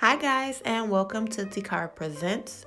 Hi guys, and welcome to Tikara Presents.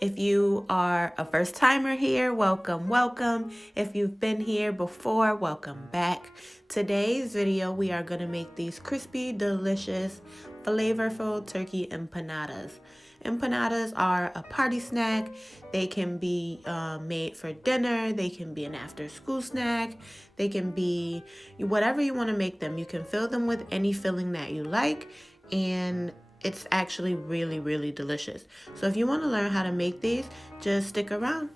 If you are a first timer here, welcome. If you've been here before, welcome back. Today's video, we are going to make these crispy, delicious, flavorful turkey empanadas. Empanadas are a party snack. They can be made for dinner. They can be an after school snack. They can be whatever you want to make them. You can fill them with any filling that you like, and it's actually really, really delicious. So if you want to learn how to make these, just stick around.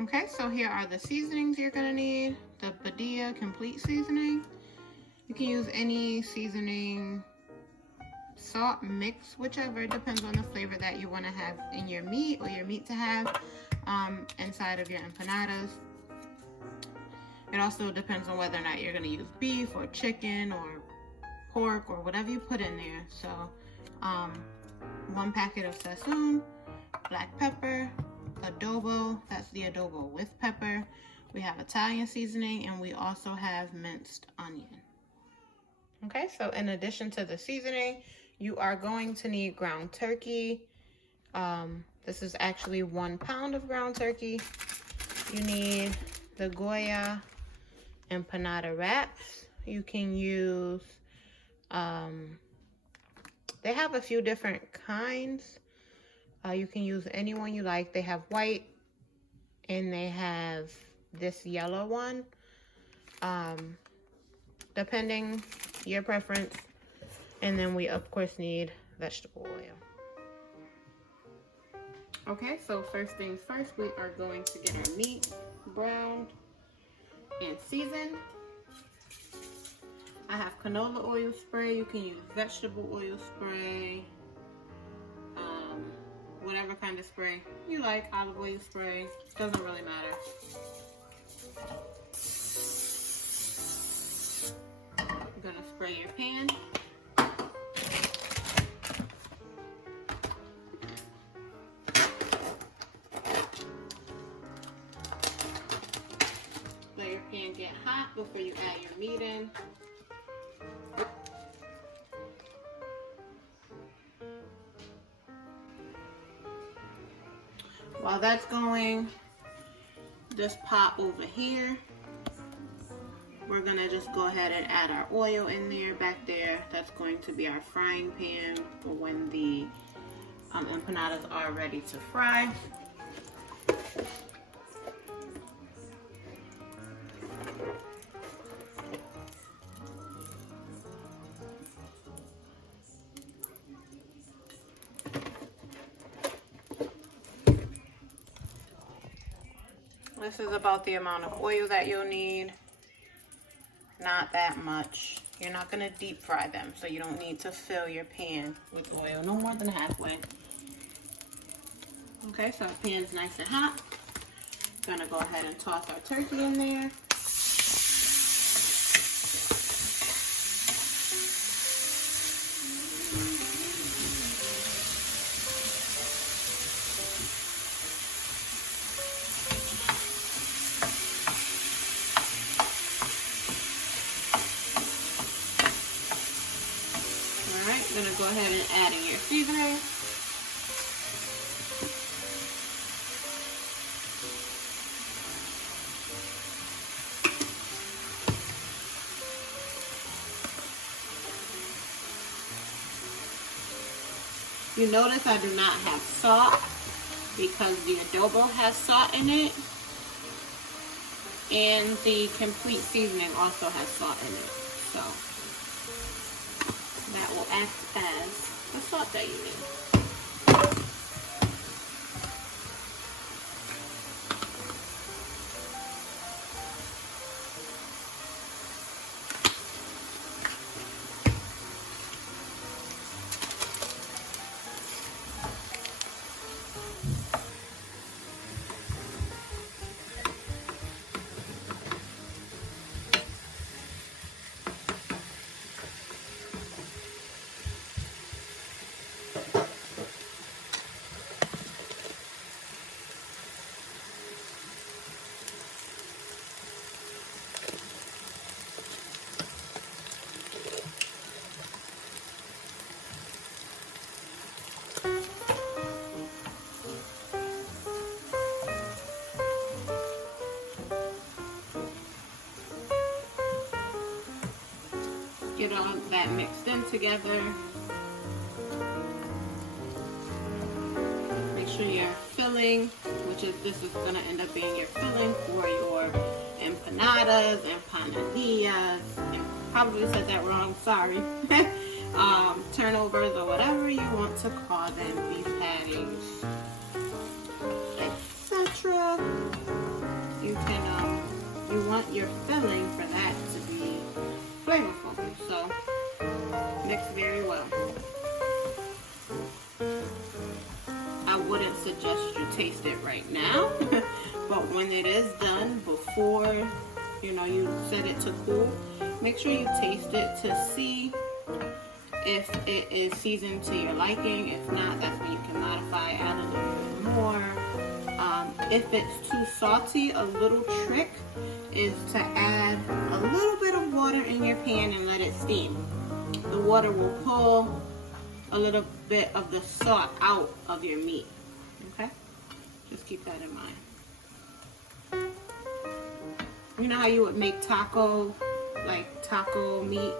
Okay, so here are the seasonings you're gonna need. The Badia complete seasoning. You can use any seasoning, salt, mix, whichever, depends on the flavor that you want to have in your meat or your meat to have inside of your empanadas. It also depends on whether or not you're going to use beef or chicken or pork or whatever you put in there. So 1 packet of sazon, black pepper, adobo, that's the adobo with pepper. We have Italian seasoning, and we also have minced onion. Okay, so in addition to the seasoning, you are going to need ground turkey. This is actually 1 pound of ground turkey. You need the Goya empanada wraps. You can use, they have a few different kinds. You can use any one you like. They have white, and they have this yellow one. Depending your preference. And then we of course need vegetable oil. Okay, so first things first, we are going to get our meat browned and seasoned. I have canola oil spray. You can use vegetable oil spray, whatever kind of spray you like, olive oil spray, doesn't really matter. I'm gonna spray your pan. Let your pan get hot before you add your meat in. While that's going, this pot over here, we're gonna just go ahead and add our oil in there. Back there, that's going to be our frying pan for when the empanadas are ready to fry. This is about the amount of oil that you'll need. Not that much. You're not going to deep fry them, so you don't need to fill your pan with oil, no more than halfway. Okay, so our pan's nice and hot. Gonna go ahead and toss our turkey in there. Alright, gonna go ahead and add in your seasoning. You notice I do not have salt because the adobo has salt in it, and the complete seasoning also has salt in it, so that will act as the salt that you need. Get all that mixed in together. Make sure your filling, this is gonna end up being your filling for your empanadas, empanadillas, and probably said that wrong, sorry. Turnovers or whatever you want to call them, beef patties, etc. You want your filling for that to be flavorful, so mix very well. I wouldn't suggest you taste it right now, but when it is done, before you set it to cool, make sure you taste it to see if it is seasoned to your liking. If not, that's when you can modify, add a little bit more. If it's too salty, a little trick is to add a little bit of water in your pan and let it steam. The water will pull a little bit of the salt out of your meat. Okay? Just keep that in mind. You know how you would make taco meat?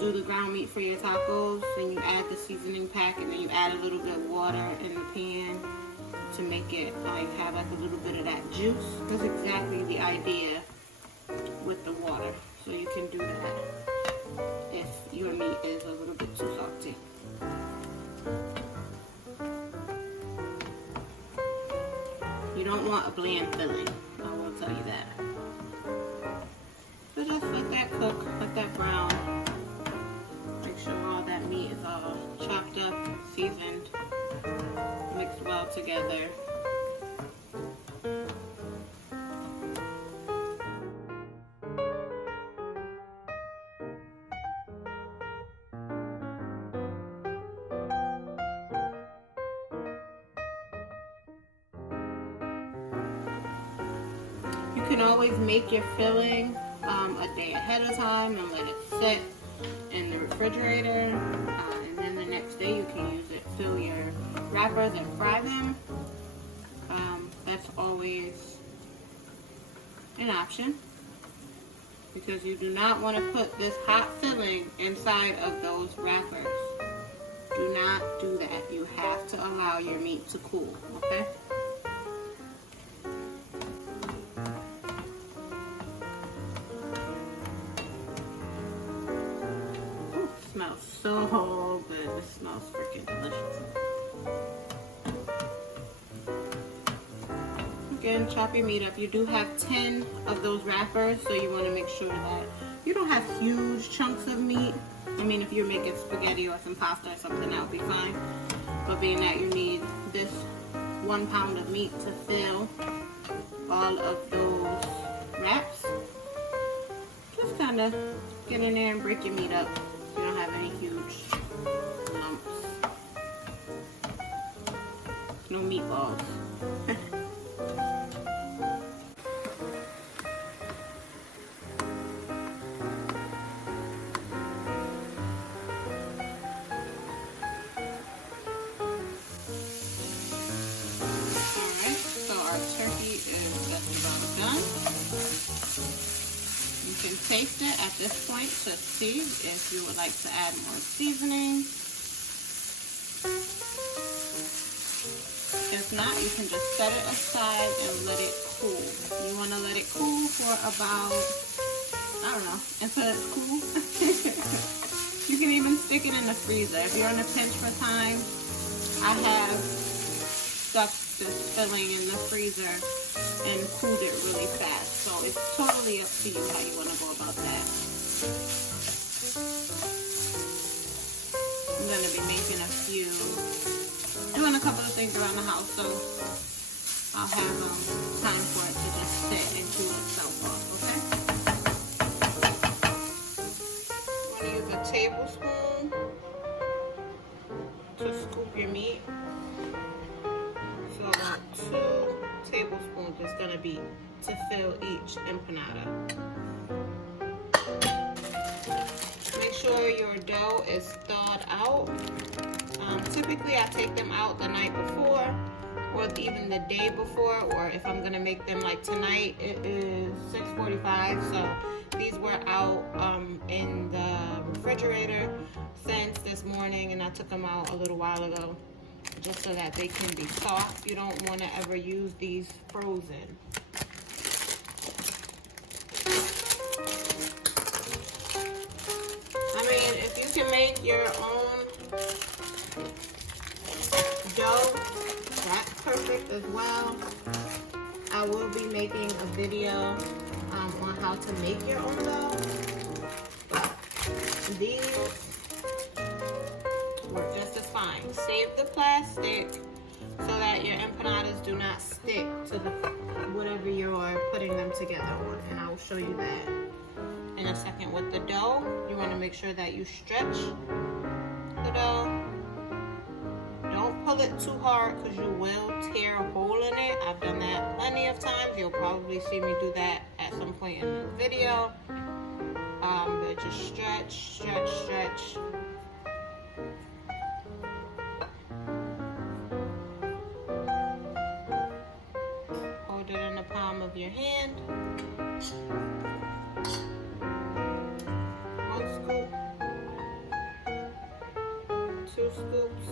Do the ground meat for your tacos, and you add the seasoning pack, and then you add a little bit of water in the pan to make it have a little bit of that juice. That's exactly the idea with the water. So you can do that if your meat is a little bit too salty. You don't want a bland filling, I will tell you that. So just let that cook, let that brown. Make sure all that meat is all chopped up, seasoned, mixed well together. You can always make your filling a day ahead of time and let it sit in the refrigerator, and then the next day you can use it, fill your wrappers and fry them. That's always an option, because you do not want to put this hot filling inside of those wrappers. Do not do that. You have to allow your meat to cool, okay? Smells so good. It smells freaking delicious. Again, chop your meat up. You do have 10 of those wrappers, so you want to make sure that you don't have huge chunks of meat. I mean, if you're making spaghetti or some pasta or something, that would be fine. But being that you need this 1 pound of meat to fill all of those wraps, just kind of get in there and break your meat up. You don't have any huge lumps. No meatballs. Alright, so our turkey is just about done. You can taste it at this point to see if you would like to add more seasoning. If not, you can just set it aside and let it cool. You want to let it cool for about, I don't know, until it's cool. You can even stick it in the freezer. If you're on a pinch for time, I have stuck this filling in the freezer and cooled it really fast. So it's totally up to you how you want to go about that. I'm going to be making doing a couple of things around the house, so I'll have time for it to just sit and cool itself off, okay? I'm going to use a tablespoon to scoop your meat. So about 2 tablespoons is going to be to fill each empanada. Make sure your dough is thawed out. Typically I take them out the night before or even the day before, or if I'm going to make them like tonight, it is 6:45, so These were out in the refrigerator since this morning, and I took them out a little while ago just so that they can be soft. You don't want to ever use these frozen. I mean, if you can make your own dough, that's perfect as well. I will be making a video on how to make your own dough. These work just as fine. Save the plastic so that your empanadas do not stick to the whatever you are putting them together on, and I will show you that in a second. With the dough, you want to make sure that you stretch the dough. Don't pull it too hard because you will tear a hole in it. I've done that plenty of times. You'll probably see me do that at some point in the video. But just stretch, stretch, stretch. Hold it in the palm of your hand. One scoop. 2 scoops.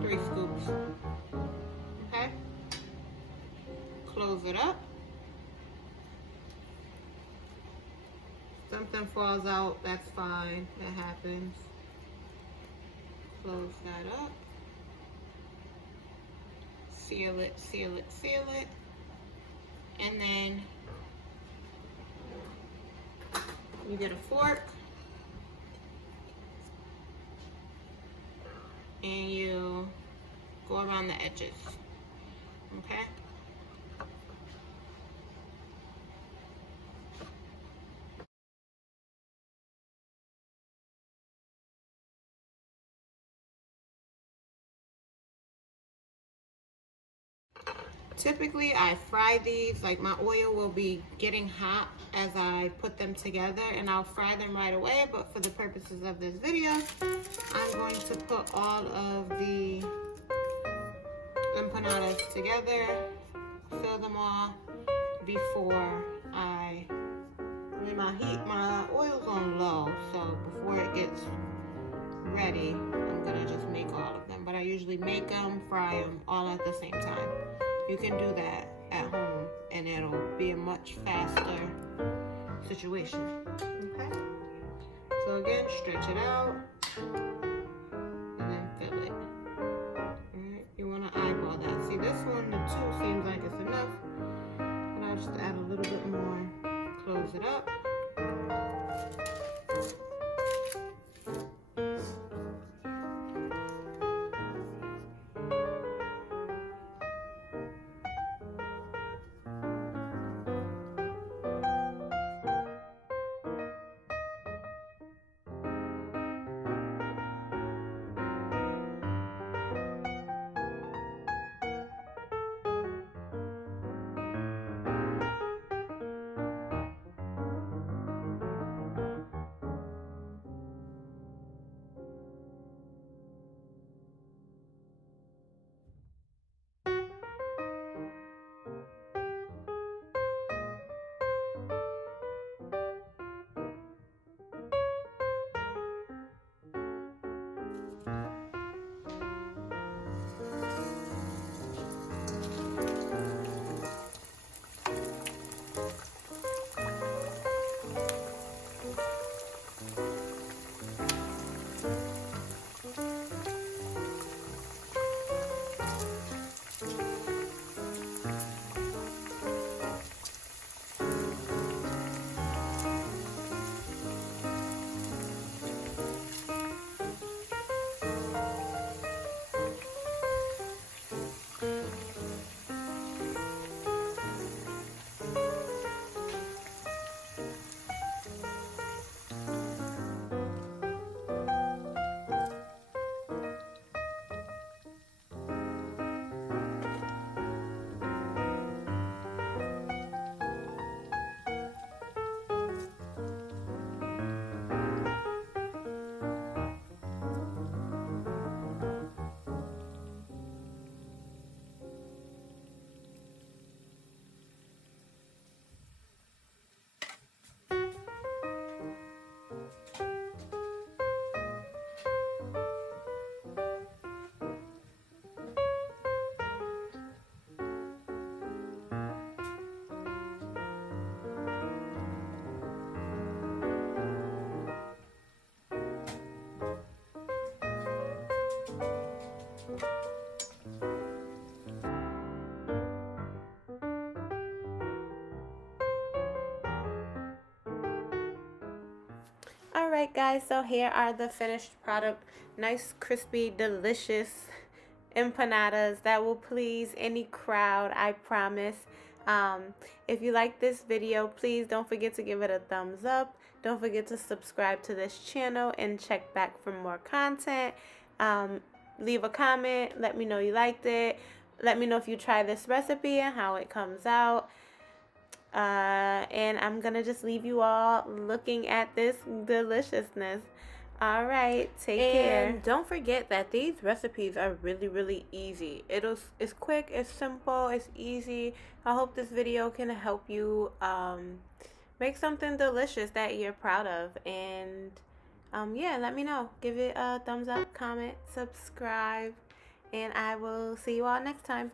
3 scoops. Okay? Close it up. Something falls out, that's fine. That happens. Close that up. Seal it, seal it, seal it. And then you get a fork. And you go around the edges, okay? Typically, I fry these, like my oil will be getting hot as I put them together, and I'll fry them right away, but for the purposes of this video, I'm going to put all of the empanadas together, fill them all before my oil's on low, so before it gets ready, I'm gonna just make all of them. But I usually make them, fry them all at the same time. You can do that at home and it'll be a much faster situation, okay? So again, stretch it out and then fill it. Alright, you wanna eyeball that. See, this one, the 2 seems like it's enough, but I'll just add a little bit more. Close it up. Alright guys, so here are the finished product. Nice, crispy, delicious empanadas that will please any crowd, I promise. If you like this video, please don't forget to give it a thumbs up. Don't forget to subscribe to this channel and check back for more content. Leave a comment. Let me know you liked it. Let me know if you try this recipe and how it comes out. And I'm gonna just leave you all looking at this deliciousness. All right, take care. And don't forget that these recipes are really easy. It's quick, it's simple, it's easy. I hope this video can help you make something delicious that you're proud of. And yeah, let me know. Give it a thumbs up, comment, subscribe, and I will see you all next time.